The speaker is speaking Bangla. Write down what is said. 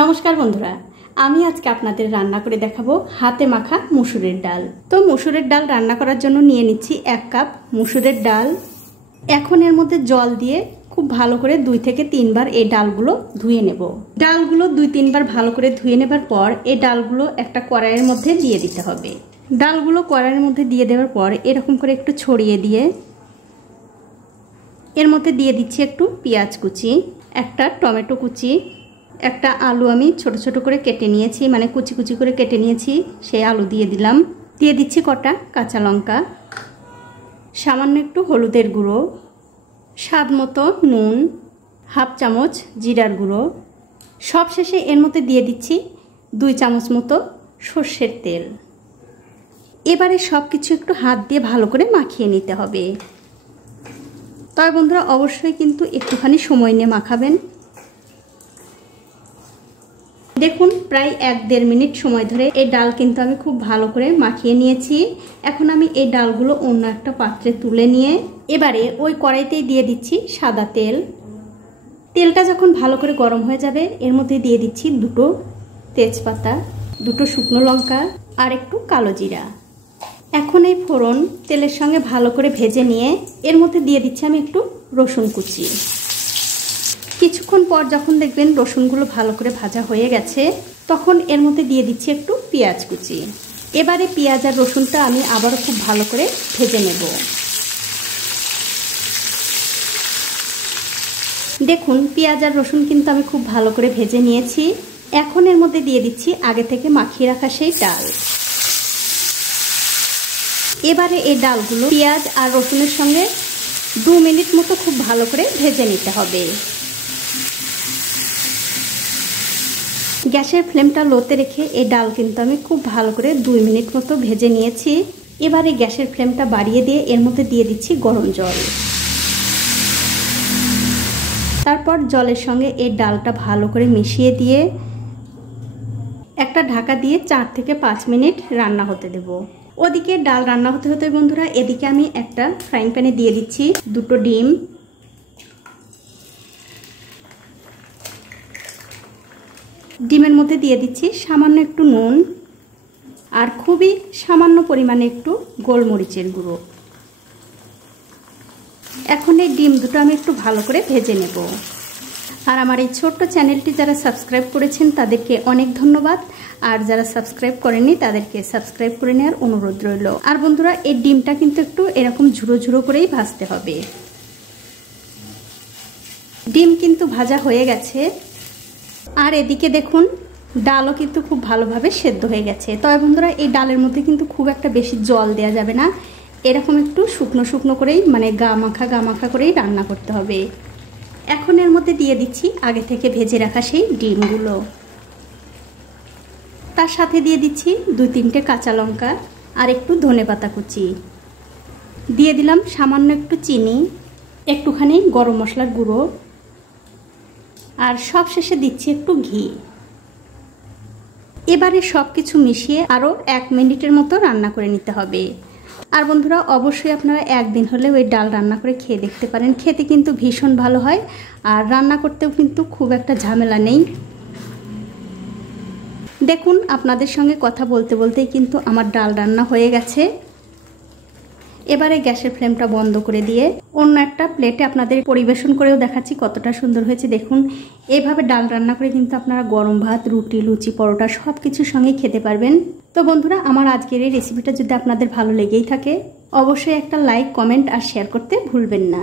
নমস্কার বন্ধুরা, আমি আজকে আপনাদের রান্না করে দেখাবো হাতে মাখা মুসুরের ডাল। তো মুসুরের ডাল রান্না করার জন্য নিয়ে নিচ্ছি 1 কাপ মুসুরের ডাল। এখন এর মধ্যে জল দিয়ে খুব ভালো করে 2 থেকে 3 বার এই ডালগুলো ধুয়ে নেব। ডালগুলো 2-3 বার ভালো করে ধুয়ে নেবার পর এই ডালগুলো একটা কড়াইয়ের মধ্যে দিয়ে দিতে হবে। ডালগুলো কড়াইয়ের মধ্যে দিয়ে দেওয়ার পর এরকম করে একটু ছড়িয়ে দিয়ে এর মধ্যে দিয়ে দিচ্ছি একটু পেঁয়াজ কুচি, একটা টমেটো কুচি, একটা আলু আমি ছোট ছোট করে কেটে নিয়েছি, মানে কুচি কুচি করে কেটে নিয়েছি, সেই আলু দিয়ে দিলাম। দিয়ে দিচ্ছি কটা কাঁচা লঙ্কা, সামান্য একটু হলুদের গুঁড়ো, স্বাদ মতো নুন, হাফ চামচ জিরার গুঁড়ো। সব শেষে এর মধ্যে দিয়ে দিচ্ছি 2 চামচ মতো সর্ষের তেল। এবারে সব কিছু একটু হাত দিয়ে ভালো করে মাখিয়ে নিতে হবে। তবে বন্ধুরা অবশ্যই কিন্তু একটুখানি সময় নিয়ে মাখাবেন। দেখুন প্রায় 1-1.5 মিনিট সময় ধরে এই ডাল কিন্তু আমি খুব ভালো করে মাখিয়ে নিয়েছি। এখন আমি এই ডালগুলো অন্য একটা পাত্রে তুলে নিয়ে এবারে ওই কড়াইতেই দিয়ে দিচ্ছি সাদা তেল। তেলটা যখন ভালো করে গরম হয়ে যাবে এর মধ্যে দিয়ে দিচ্ছি 2 তেজপাতা, 2 শুকনো লঙ্কা আর একটু কালো জিরা। এখন এই ফোড়ন তেলের সঙ্গে ভালো করে ভেজে নিয়ে এর মধ্যে দিয়ে দিচ্ছি আমি একটু রসুন কুচি। কিছুক্ষণ পর যখন দেখবেন রসুনগুলো ভালো করে ভাজা হয়ে গেছে তখন এর মধ্যে দিয়ে দিচ্ছি একটু পেঁয়াজ কুচি। এবারে পেঁয়াজ আর রসুনটা আমি আবারও খুব ভালো করে ভেজে নেব। দেখুন পেঁয়াজ আর রসুন কিন্তু আমি খুব ভালো করে ভেজে নিয়েছি। এখন এর মধ্যে দিয়ে দিচ্ছি আগে থেকে মাখিয়ে রাখা সেই ডাল। এবারে এই ডালগুলো পেঁয়াজ আর রসুনের সঙ্গে 2 মিনিট মতো খুব ভালো করে ভেজে নিতে হবে। গ্যাসের ফ্লেমটা লোতে রেখে এই ডাল কিন্তু আমি খুব ভালো করে 2 মিনিট মতো ভেজে নিয়েছি। এবারে গ্যাসের ফ্লেমটা বাড়িয়ে দিয়ে এর মধ্যে দিয়ে দিচ্ছি গরম জল। তারপর জলের সঙ্গে এই ডালটা ভালো করে মিশিয়ে দিয়ে একটা ঢাকা দিয়ে 4 থেকে 5 মিনিট রান্না হতে দেব। ওদিকে ডাল রান্না হতে হতে বন্ধুরা এদিকে আমি একটা ফ্রাইং প্যানে দিয়ে দিচ্ছি 2 ডিম। ডিমের মধ্যে দিয়ে দিচ্ছি সামান্য একটু নুন আর খুবই সামান্য পরিমাণে একটু গোলমরিচের গুঁড়ো। এখন এই ডিম দুটো আমি একটু ভালো করে ভেজে নেব। আর আমার এই ছোট্ট চ্যানেলটি যারা সাবস্ক্রাইব করেছেন তাদেরকে অনেক ধন্যবাদ, আর যারা সাবস্ক্রাইব করেননি তাদেরকে সাবস্ক্রাইব করে নেওয়ার অনুরোধ রইল। আর বন্ধুরা এই ডিমটা কিন্তু একটু এরকম ঝুড়ো ঝুড়ো করেই ভাজতে হবে। ডিম কিন্তু ভাজা হয়ে গেছে আর এদিকে দেখুন ডালও কিন্তু খুব ভালোভাবে সেদ্ধ হয়ে গেছে। তবে বন্ধুরা এই ডালের মধ্যে কিন্তু খুব একটা বেশি জল দেওয়া যাবে না, এরকম একটু শুকনো শুকনো করেই মানে গা মাখা করেই রান্না করতে হবে। এখন এর মধ্যে দিয়ে দিচ্ছি আগে থেকে ভেজে রাখা সেই ডিমগুলো। তার সাথে দিয়ে দিচ্ছি 2-3টে কাঁচা লঙ্কা আর একটু ধনেপাতা কুচি। দিয়ে দিলাম সামান্য একটু চিনি, একটুখানি গরম মশলার গুঁড়ো আর সব শেষে দিচ্ছি একটু ঘি। এবারে সব কিছু মিশিয়ে আরও 1 মিনিটের মতো রান্না করে নিতে হবে। আর বন্ধুরা অবশ্যই আপনারা একদিন হলে ওই ডাল রান্না করে খেয়ে দেখতে পারেন, খেতে কিন্তু ভীষণ ভালো হয় আর রান্না করতেও কিন্তু খুব একটা ঝামেলা নেই। দেখুন আপনাদের সঙ্গে কথা বলতে বলতেই কিন্তু আমার ডাল রান্না হয়ে গেছে। এবারে গ্যাসের ফ্লেমটা বন্ধ করে দিয়ে অন্য একটা প্লেটে আপনাদের পরিবেশন করেও দেখাচ্ছি কতটা সুন্দর হয়েছে। দেখুন এইভাবে ডাল রান্না করে কিন্তু আপনারা গরম ভাত, রুটি, লুচি, পরোটা সব কিছুর সঙ্গে খেতে পারবেন। তো বন্ধুরা আমার আজকের এই রেসিপিটা যদি আপনাদের ভালো লেগেই থাকে অবশ্যই একটা লাইক, কমেন্ট আর শেয়ার করতে ভুলবেন না।